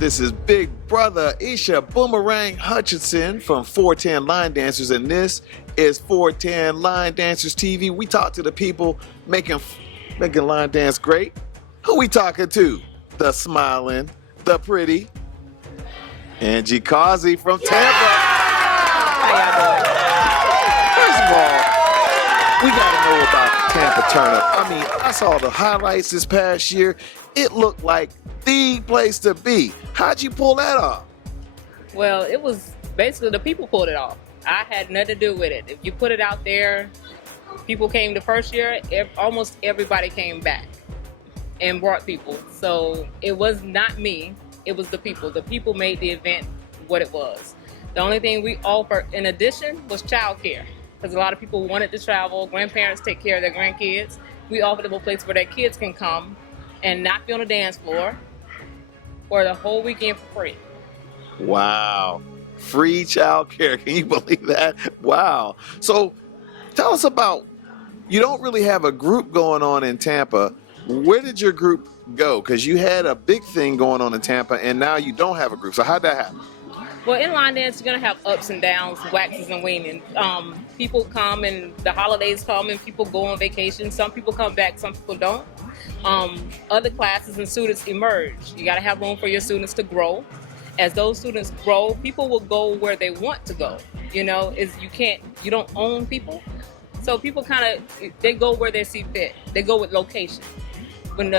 This is Big Brother Isha Boomerang Hutchinson from 410 Line Dancers, and this is 410 Line Dancers TV. We talk to the people making line dance great. Who we talking to? The smiling, the pretty, Angie Causey from Tampa. First of all, we gotta know about the Tampa turn-up. I mean, I saw the highlights this past year. It looked like the place to be. How'd you pull that off? Well, it was basically the people pulled it off. I had nothing to do with it. If you put it out there, people came the first year, almost everybody came back and brought people. So it was not me, it was the people. The people made the event what it was. The only thing we offered in addition was childcare, because a lot of people wanted to travel. Grandparents take care of their grandkids. We offered them a place where their kids can come and not be on the dance floor for the whole weekend for free. Wow. Free child care. Can you believe that? Wow. So tell us about, you don't really have a group going on in Tampa. Where did your group go? Because you had a big thing going on in Tampa and now you don't have a group. So how'd that happen? Well, in line dance, you're going to have ups and downs, waxes and waning. People come and the holidays come and people go on vacation. Some people come back, some people don't. Other classes and students emerge. You got to have room for your students to grow. As those students grow, people will go where they want to go. You know, you don't own people. So people they go where they see fit. They go with location. When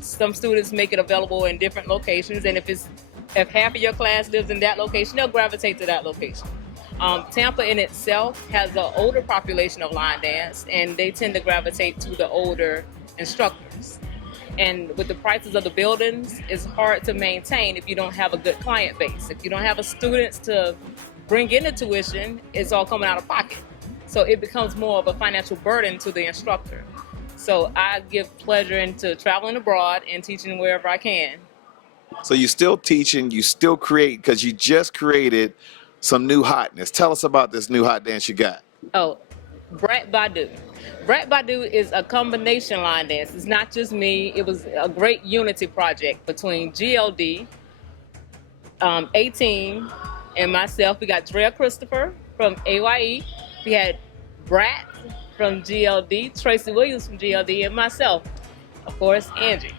some students make it available in different locations, and if half of your class lives in that location, they'll gravitate to that location. Tampa in itself has an older population of line dance, and they tend to gravitate to the older instructors. And with the prices of the buildings, it's hard to maintain if you don't have a good client base. If you don't have students to bring in the tuition, it's all coming out of pocket. So it becomes more of a financial burden to the instructor. So I give pleasure into traveling abroad and teaching wherever I can. So you're still teaching, you still create, because you just created some new hotness. Tell us about this new hot dance you got. Oh, Brat Badu. Brat Badu is a combination line dance. It's not just me. It was a great unity project between GLD, 18, and myself. We got Drea Christopher from AYE. We had Brat from GLD, Tracy Williams from GLD, and myself, of course, Angie.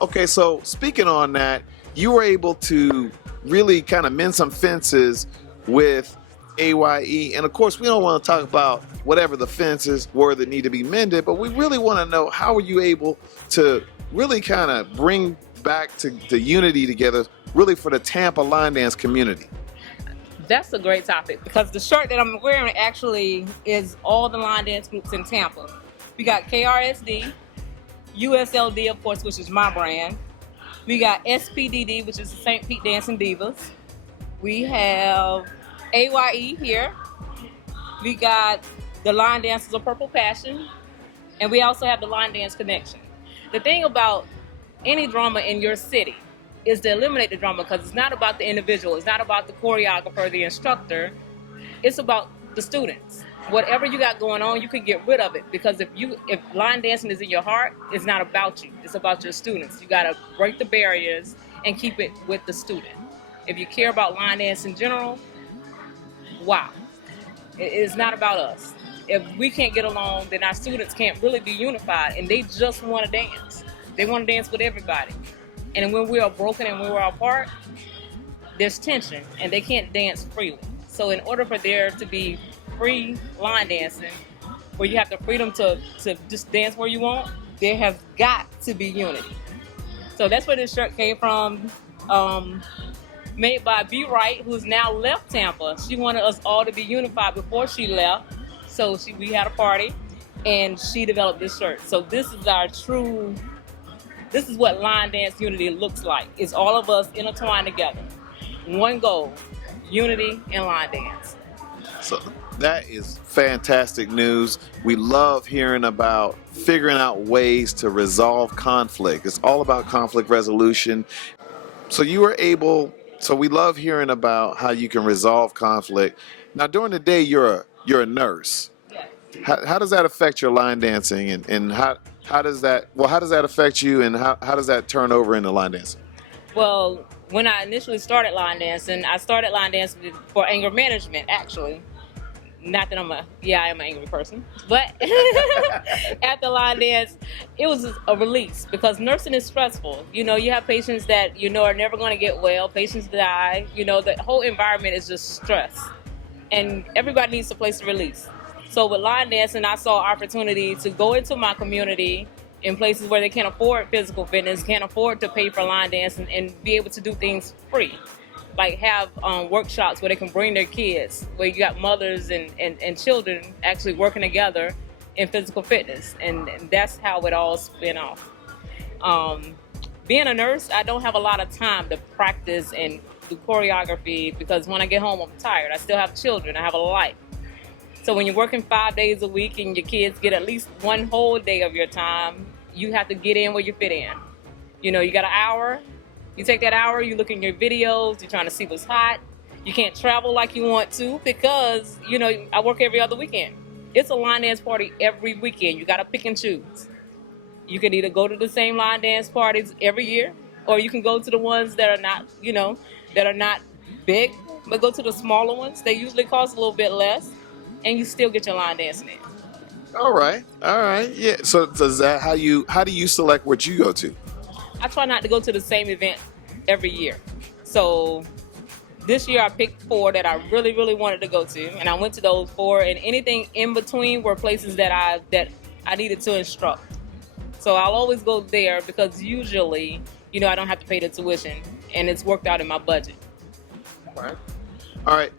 Okay, so speaking on that, you were able to really kind of mend some fences with AYE. And of course, we don't want to talk about whatever the fences were that need to be mended, but we really want to know, how were you able to really kind of bring back to the unity together, really for the Tampa line dance community? That's a great topic, because the shirt that I'm wearing actually is all the line dance groups in Tampa. We got KRSD, USLD, of course, which is my brand. We got SPDD, which is the St. Pete Dancing Divas. We have AYE here. We got the Line Dancers of Purple Passion. And we also have the Line Dance Connection. The thing about any drama in your city is to eliminate the drama, because it's not about the individual. It's not about the choreographer, the instructor. It's about the students. Whatever you got going on, you can get rid of it, because if line dancing is in your heart, it's not about you. It's about your students. You got to break the barriers and keep it with the student. If you care about line dance in general, wow. It's not about us. If we can't get along, then our students can't really be unified, and they just want to dance. They want to dance with everybody. And when we are broken and when we're apart, there's tension, and they can't dance freely. So in order for there to be free line dancing, where you have the freedom to just dance where you want, there has got to be unity. So that's where this shirt came from, made by B. Wright, who's now left Tampa. She wanted us all to be unified before she left. So we had a party, and she developed this shirt. So this is what line dance unity looks like. It's all of us intertwined together. One goal, unity and line dance. So that is fantastic news. We love hearing about figuring out ways to resolve conflict. It's all about conflict resolution. So we love hearing about how you can resolve conflict. Now, during the day, you're a nurse. Yes. How does that affect your line dancing, and how does that affect you, and how does that turn over into line dancing? Well, when I initially started line dancing, I started line dancing for anger management, actually. Not that I am an angry person, but after line dance, it was a release because nursing is stressful. You know, you have patients that, you know, are never going to get well, patients die, you know, the whole environment is just stress. And everybody needs a place to release. So with line dancing, I saw opportunity to go into my community in places where they can't afford physical fitness, can't afford to pay for line dance, and be able to do things free. Like have workshops where they can bring their kids, where you got mothers and children actually working together in physical fitness. And that's how it all spin off. Being a nurse, I don't have a lot of time to practice and do choreography because when I get home, I'm tired. I still have children. I have a life. So when you're working 5 days a week and your kids get at least one whole day of your time, you have to get in where you fit in. You know, you got an hour. You take that hour, you look in your videos, you're trying to see what's hot. You can't travel like you want to because, you know, I work every other weekend. It's a line dance party every weekend. You got to pick and choose. You can either go to the same line dance parties every year, or you can go to the ones that are not, you know, that are not big, but go to the smaller ones. They usually cost a little bit less, and you still get your line dancing in. All right. Yeah. So does that how do you select what you go to? I try not to go to the same event every year. So this year I picked 4 that I really, really wanted to go to, and I went to those 4. And anything in between were places that I needed to instruct. So I'll always go there because usually, you know, I don't have to pay the tuition, and it's worked out in my budget. All right.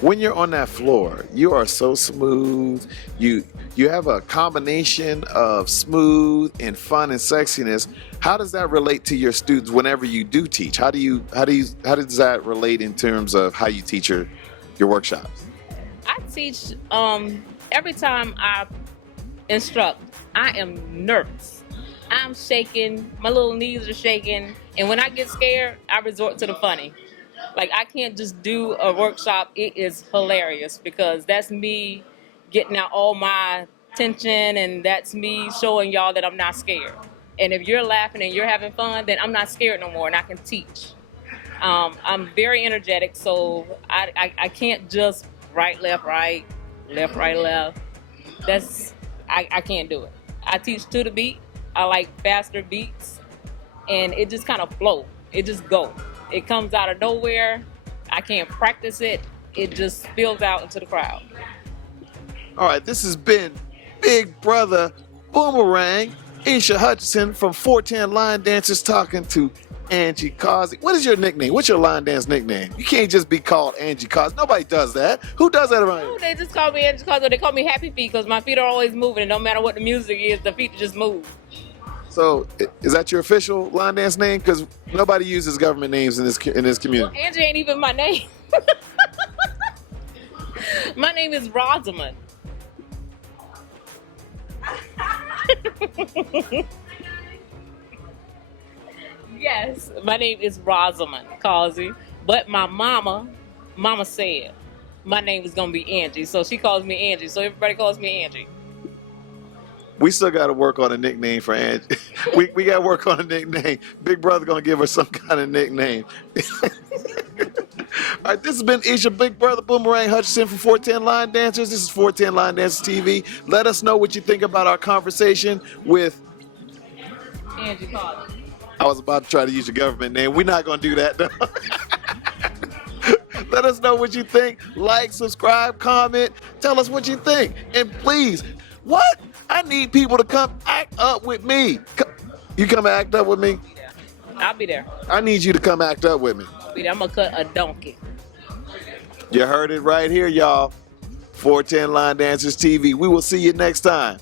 When you're on that floor, you are so smooth. You have a combination of smooth and fun and sexiness. How does that relate to your students whenever you do teach? How does that relate in terms of how you teach your workshops? I teach every time I instruct, I am nervous. I'm shaking, my little knees are shaking, and when I get scared, I resort to the funny. Like, I can't just do a workshop. It is hilarious because that's me getting out all my tension, and that's me showing y'all that I'm not scared. And if you're laughing and you're having fun, then I'm not scared no more, and I can teach. I'm very energetic, so I can't just right, left, right, left. I can't do it. I teach to the beat. I like faster beats, and it just kind of flow. It just go. It comes out of nowhere. I can't practice it. It just spills out into the crowd. All right, this has been Big Brother Boomerang. Isha Hutchinson from 410 Line Dancers talking to Angie Causey. What is your nickname? What's your line dance nickname? You can't just be called Angie Causey. Nobody does that. Who does that around here? They just call me Angie Causey. They call me Happy Feet because my feet are always moving, and no matter what the music is, the feet just move. So, is that your official line dance name? Because nobody uses government names in this community. Well, Angie ain't even my name. My name is Rosamond. Yes, my name is Rosamond Causey. But my mama said my name is gonna be Angie, so she calls me Angie. So everybody calls me Angie. We still got to work on a nickname for Angie. we got to work on a nickname. Big Brother gonna give her some kind of nickname. All right, this has been Isha Big Brother Boomerang Hutchinson from 410 Line Dancers. This is 410 Line Dancers TV. Let us know what you think about our conversation with Angie Causey. I was about to try to use your government name. We're not gonna do that though. Let us know what you think. Like, subscribe, comment. Tell us what you think. And please, what? I need people to come act up with me. You come act up with me? Yeah, I'll be there. I need you to come act up with me. I'll be there. I'm gonna cut a donkey. You heard it right here, y'all. 410 Line Dancers TV. We will see you next time.